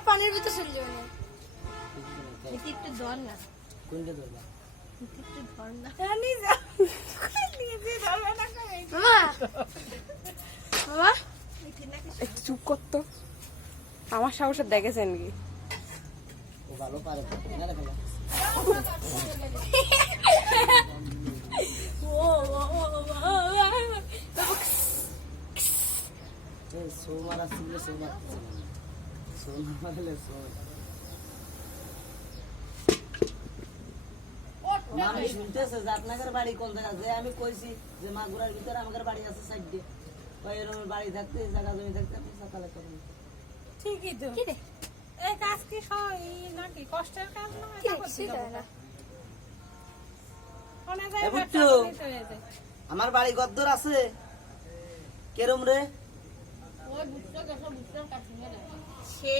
আর পানির ভিতর চলে যাবে না। একটু ধর না, কোনটা ধরবা? একটু ধর না। জানি যা নিজে ধরবে না মামা মামা একটু চুপ করতো। আমার সাহসে দেখেছেন কি? ও ভালো পারে না রে ভালো। এই সোমারা ছিল সোমার সোমারে সোমার আমি শুনতেছে যে আপনাদের বাড়ি কোন জায়গা যে আমি কইছি যে মাগুরার ভিতরে আমাদের বাড়ি আছে সাইডে ওই এরকম বাড়ি থাকতে জায়গা জমি থাকতে আপনি সকালে করেন ঠিকই তো কি রে? এই কাজ কি সই নাকি কষ্টের কাজ না কি রে? কিছুই করে না। কোনে এ যায় বুঝছো? আমার বাড়ি গদ্দর আছে কেরম রে সে